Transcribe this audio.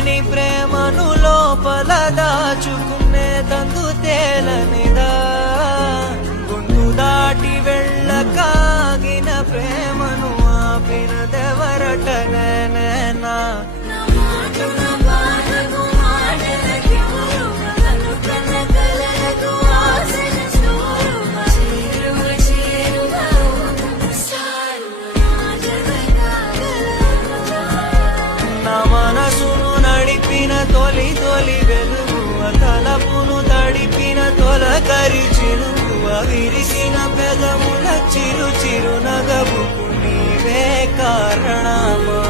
తెలియని ప్రేమను లోపల దాచుకునే తందు తేలనిదా గొంతు దాటి వెళ్ళకాగిన ప్రేమను ఆపినదెవరట నేనేనా మనసును నడిపిన తొలి తొలి వెలుగువ తలపును తడిపిన తొలకరి చిలువ విరిసిన పెదముల చిరు చిరు నగవుకు నీవే కారణమా